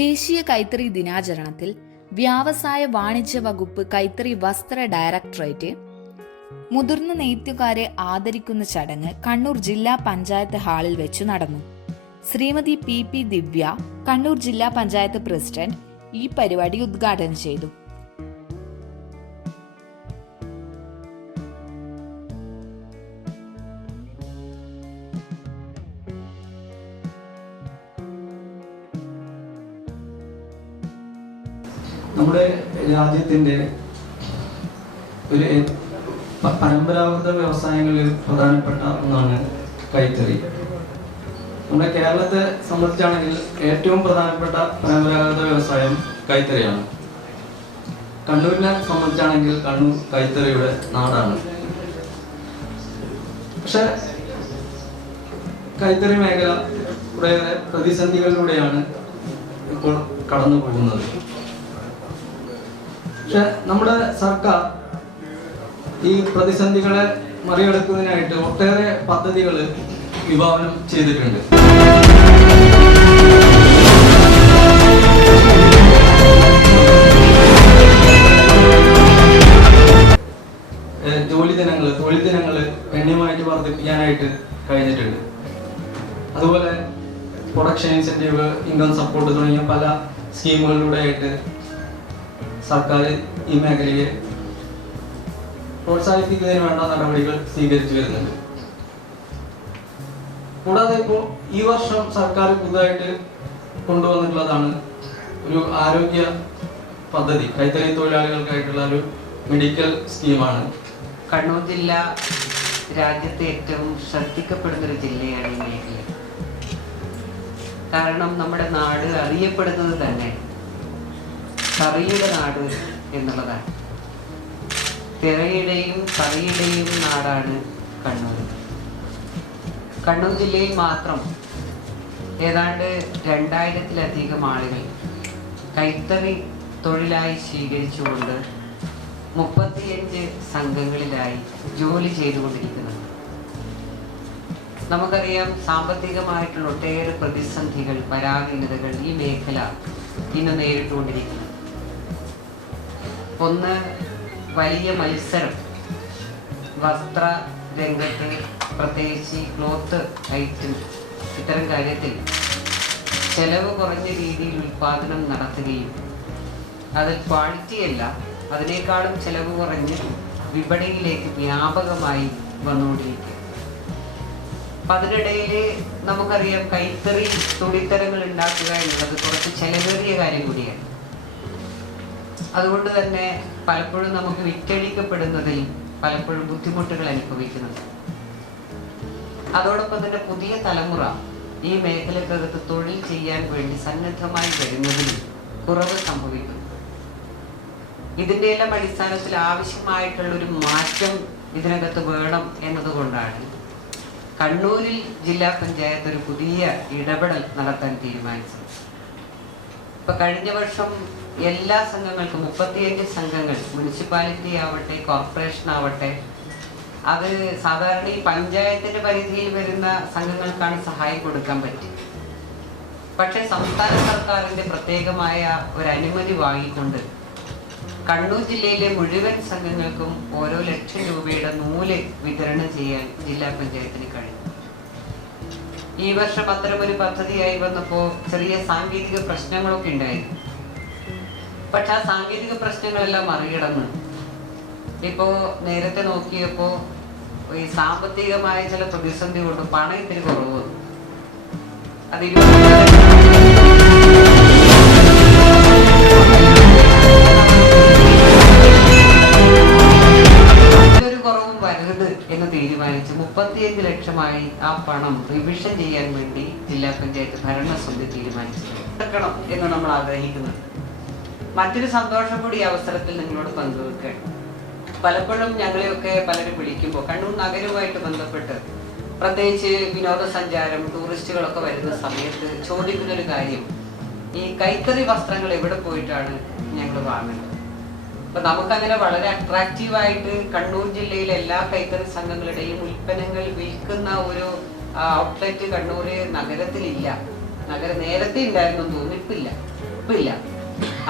ദേശീയ കൈത്തറി ദിനാചരണത്തിൽ വ്യാവസായ വാണിജ്യ വകുപ്പ് കൈത്തറി വസ്ത്ര ഡയറക്ടറേറ്റ് മുതിർന്ന നെയ്ത്തുകാരെ ആദരിക്കുന്ന ചടങ്ങ് കണ്ണൂർ ജില്ലാ പഞ്ചായത്ത് ഹാളിൽ വെച്ച് നടന്നു. ശ്രീമതി പി പി ദിവ്യ കണ്ണൂർ ജില്ലാ പഞ്ചായത്ത് പ്രസിഡന്റ് ഈ പരിപാടി ഉദ്ഘാടനം ചെയ്തു. നമ്മുടെ രാജ്യത്തിന്റെ ഒരു പരമ്പരാഗത വ്യവസായങ്ങളിൽ പ്രധാനപ്പെട്ട ഒന്നാണ് കൈത്തറി. നമ്മുടെ കേരളത്തെ സംബന്ധിച്ചാണെങ്കിൽ ഏറ്റവും പ്രധാനപ്പെട്ട പരമ്പരാഗത വ്യവസായം കൈത്തറിയാണ്. കണ്ണൂരിനെ സംബന്ധിച്ചാണെങ്കിൽ കണ്ണൂർ കൈത്തറിയുടെ നാടാണ്. പക്ഷെ കൈത്തറി മേഖല കുറേയേറെ പ്രതിസന്ധികളിലൂടെയാണ് ഇപ്പോൾ കടന്നു പോകുന്നത് പക്ഷെ നമ്മുടെ സർക്കാർ ഈ പ്രതിസന്ധികളെ മറികടക്കുന്നതിനായിട്ട് ഒട്ടേറെ പദ്ധതികൾ വിഭാവനം ചെയ്തിട്ടുണ്ട്. ജോലി ദിനങ്ങൾ തൊഴിൽ ദിനങ്ങൾ ഗണ്യമായിട്ട് വർദ്ധിപ്പിക്കാനായിട്ട് കഴിഞ്ഞിട്ടുണ്ട്. അതുപോലെ പ്രൊഡക്ഷൻ ഇൻസെന്റീവ് ഇൻകം സപ്പോർട്ട് തുടങ്ങിയ പല സ്കീമുകളിലൂടെ ആയിട്ട് സർക്കാർ ഈ മേഖലയെ പ്രോത്സാഹിപ്പിക്കുന്നതിന് വേണ്ട നടപടികൾ സ്വീകരിച്ചു വരുന്നുണ്ട്. കൂടാതെ ഇപ്പോൾ ഈ വർഷം സർക്കാർ പുതുതായിട്ട് കൊണ്ടുവന്നിട്ടുള്ളതാണ് ഒരു ആരോഗ്യ പദ്ധതി കൈത്തറി തൊഴിലാളികൾക്കായിട്ടുള്ള ഒരു മെഡിക്കൽ സ്കീമാണ്. കണ്ണൂർ ജില്ല രാജ്യത്തെ ഏറ്റവും ശ്രദ്ധിക്കപ്പെടുന്ന ഒരു ജില്ലയാണ് ഈ മേഖല. കാരണം നമ്മുടെ നാട് അറിയപ്പെടുന്നത് തന്നെ കറിയുടെ നാട് എന്നുള്ളതാണ്. തിറയുടെയും കറിയുടെയും നാടാണ് കണ്ണൂർ. കണ്ണൂർ ജില്ലയിൽ മാത്രം ഏതാണ്ട് രണ്ടായിരത്തിലധികം ആളുകൾ കൈത്തറി തൊഴിലായി സ്വീകരിച്ചുകൊണ്ട് മുപ്പത്തിയഞ്ച് സംഘങ്ങളിലായി ജോലി ചെയ്തുകൊണ്ടിരിക്കുന്നത് നമുക്കറിയാം സാമ്പത്തികമായിട്ടുള്ള ഒട്ടേറെ പ്രതിസന്ധികൾ പരാധീനതകൾ ഈ മേഖല ഇന്ന് നേരിട്ടുകൊണ്ടിരിക്കുന്നു. ഒന്ന് വലിയ മത്സരം. വസ്ത്ര രംഗത്ത് പ്രത്യേകിച്ച് ക്ലോത്ത് ഐറ്റം ഇത്തരം കാര്യത്തിൽ ചെലവ് കുറഞ്ഞ രീതിയിൽ ഉൽപാദനം നടത്തുകയും അത് ക്വാളിറ്റി അല്ല അതിനേക്കാളും ചെലവ് കുറഞ്ഞ് വിപണിയിലേക്ക് വ്യാപകമായി വന്നുകൊണ്ടിരിക്കുക അപ്പം അതിനിടയിൽ നമുക്കറിയാം കൈത്തറി തുണിത്തരങ്ങൾ ഉണ്ടാക്കുക എന്നുള്ളത് കുറച്ച് ചെലവേറിയ കാര്യം കൂടിയാണ്. അതുകൊണ്ട് തന്നെ പലപ്പോഴും നമുക്ക് വിറ്റഴിക്കപ്പെടുന്നതിൽ പലപ്പോഴും ബുദ്ധിമുട്ടുകൾ അനുഭവിക്കുന്നുണ്ട്. അതോടൊപ്പം തന്നെ പുതിയ തലമുറ ഈ മേഖലക്കകത്ത് തൊഴിൽ ചെയ്യാൻ വേണ്ടി സന്നദ്ധമായി വരുന്നതിൽ കുറവ് സംഭവിക്കുന്നു. ഇതിന്റെ എല്ലാം അടിസ്ഥാനത്തിൽ ആവശ്യമായിട്ടുള്ള ഒരു മാറ്റം ഇതിനകത്ത് വേണം എന്നതുകൊണ്ടാണ് കണ്ണൂരിൽ ജില്ലാ പഞ്ചായത്ത് ഒരു പുതിയ ഇടപെടൽ നടത്താൻ തീരുമാനിച്ചത്. ഇപ്പൊ കഴിഞ്ഞ വർഷം എല്ലാ സംഘങ്ങൾക്കും മുപ്പത്തിയഞ്ച് സംഘങ്ങൾ മുനിസിപ്പാലിറ്റി ആവട്ടെ കോർപ്പറേഷൻ ആവട്ടെ അത് സാധാരണ ഈ പഞ്ചായത്തിന്റെ പരിധിയിൽ വരുന്ന സംഘങ്ങൾക്കാണ് സഹായം കൊടുക്കാൻ പറ്റി പക്ഷെ സംസ്ഥാന സർക്കാരിന്റെ പ്രത്യേകമായ ഒരു അനുമതി വാങ്ങിക്കൊണ്ട് കണ്ണൂർ ജില്ലയിലെ മുഴുവൻ സംഘങ്ങൾക്കും ഓരോ ലക്ഷം രൂപയുടെ നൂൽ വിതരണം ചെയ്യാൻ ജില്ലാ പഞ്ചായത്തിന് കഴിഞ്ഞു. ഈ വർഷം അത്തരം ഒരു പദ്ധതിയായി വന്നപ്പോൾ ചെറിയ സാങ്കേതിക പ്രശ്നങ്ങളൊക്കെ ഉണ്ടായിരുന്നു പക്ഷെ ആ സാങ്കേതിക പ്രശ്നങ്ങളെല്ലാം മറികടന്ന് ഇപ്പോ നേരത്തെ നോക്കിയപ്പോ ഈ സാമ്പത്തികമായ ചില പ്രതിസന്ധി കൊണ്ട് പണം ഇത്തിരി കുറവ്. അത് തീരുമാനിച്ച് മുപ്പത്തിയഞ്ച് ലക്ഷമായി ആ പണം റിവിഷൻ ചെയ്യാൻ വേണ്ടി ജില്ലാ പഞ്ചായത്ത് ഭരണസമിതി തീരുമാനിച്ചു. എന്ന് നമ്മൾ ആഗ്രഹിക്കുന്നുണ്ട് മറ്റൊരു സന്തോഷം കൂടി ഈ അവസരത്തിൽ നിങ്ങളോട് പങ്കുവെക്കുകയാണ്. പലപ്പോഴും ഞങ്ങളെയൊക്കെ പലരും വിളിക്കുമ്പോൾ കണ്ണൂർ നഗരവുമായിട്ട് ബന്ധപ്പെട്ട് പ്രത്യേകിച്ച് വിനോദസഞ്ചാരം ടൂറിസ്റ്റുകളൊക്കെ വരുന്ന സമയത്ത് ചോദിക്കുന്നൊരു കാര്യം ഈ കൈത്തറി വസ്ത്രങ്ങൾ എവിടെ പോയിട്ടാണ് ഞങ്ങൾ വാങ്ങുന്നത്? അപ്പൊ നമുക്കങ്ങനെ വളരെ അട്രാക്റ്റീവ് ആയിട്ട് കണ്ണൂർ ജില്ലയിലെ എല്ലാ കൈത്തറി സംഘങ്ങളുടെയും ഉൽപ്പന്നങ്ങൾ വിൽക്കുന്ന ഒരു ഔട്ട്ലെറ്റ് കണ്ണൂർ നഗരത്തിലില്ല. നഗര നേരത്തെ ഉണ്ടായിരുന്നു തോന്നുന്നു. തോന്നിപ്പില്ല ഇപ്പില്ല.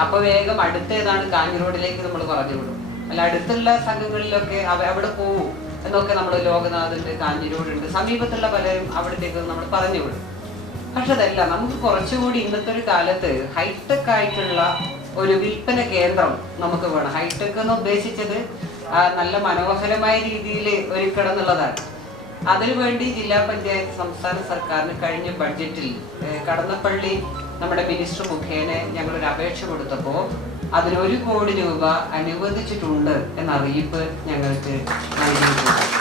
അപ്പൊ വേഗം അടുത്തേതാണ് കാഞ്ഞി റോഡിലേക്ക് നമ്മൾ പറഞ്ഞു വിടും അല്ല അടുത്തുള്ള സംഘങ്ങളിലൊക്കെ അവ അവിടെ പോവും എന്നൊക്കെ നമ്മൾ ലോകനാഥുണ്ട് കാഞ്ഞിരോടുണ്ട് സമീപത്തുള്ള പലരും അവിടത്തേക്ക് നമ്മൾ പറഞ്ഞു വിടും പക്ഷെ അതല്ല നമുക്ക് കുറച്ചുകൂടി ഇന്നത്തെ ഒരു കാലത്ത് ഹൈടെക് ആയിട്ടുള്ള ഒരു വിൽപ്പന കേന്ദ്രം നമുക്ക് വേണം. ഹൈടെക് എന്ന് ഉദ്ദേശിച്ചത് നല്ല മനോഹരമായ രീതിയിൽ ഒരുക്കണമെന്നുള്ളതാണ് അതിനുവേണ്ടി ജില്ലാ പഞ്ചായത്ത് സംസ്ഥാന സർക്കാരിന് കഴിഞ്ഞ ബഡ്ജറ്റിൽ കടന്നപ്പള്ളി നമ്മുടെ മിനിസ്റ്റർ മുഖേന ഞങ്ങളൊരു അപേക്ഷ കൊടുത്തപ്പോൾ അതിന് കോടി രൂപ അനുവദിച്ചിട്ടുണ്ട് എന്ന അറിയിപ്പ് ഞങ്ങൾക്ക് നൽകിയിട്ടുണ്ട്.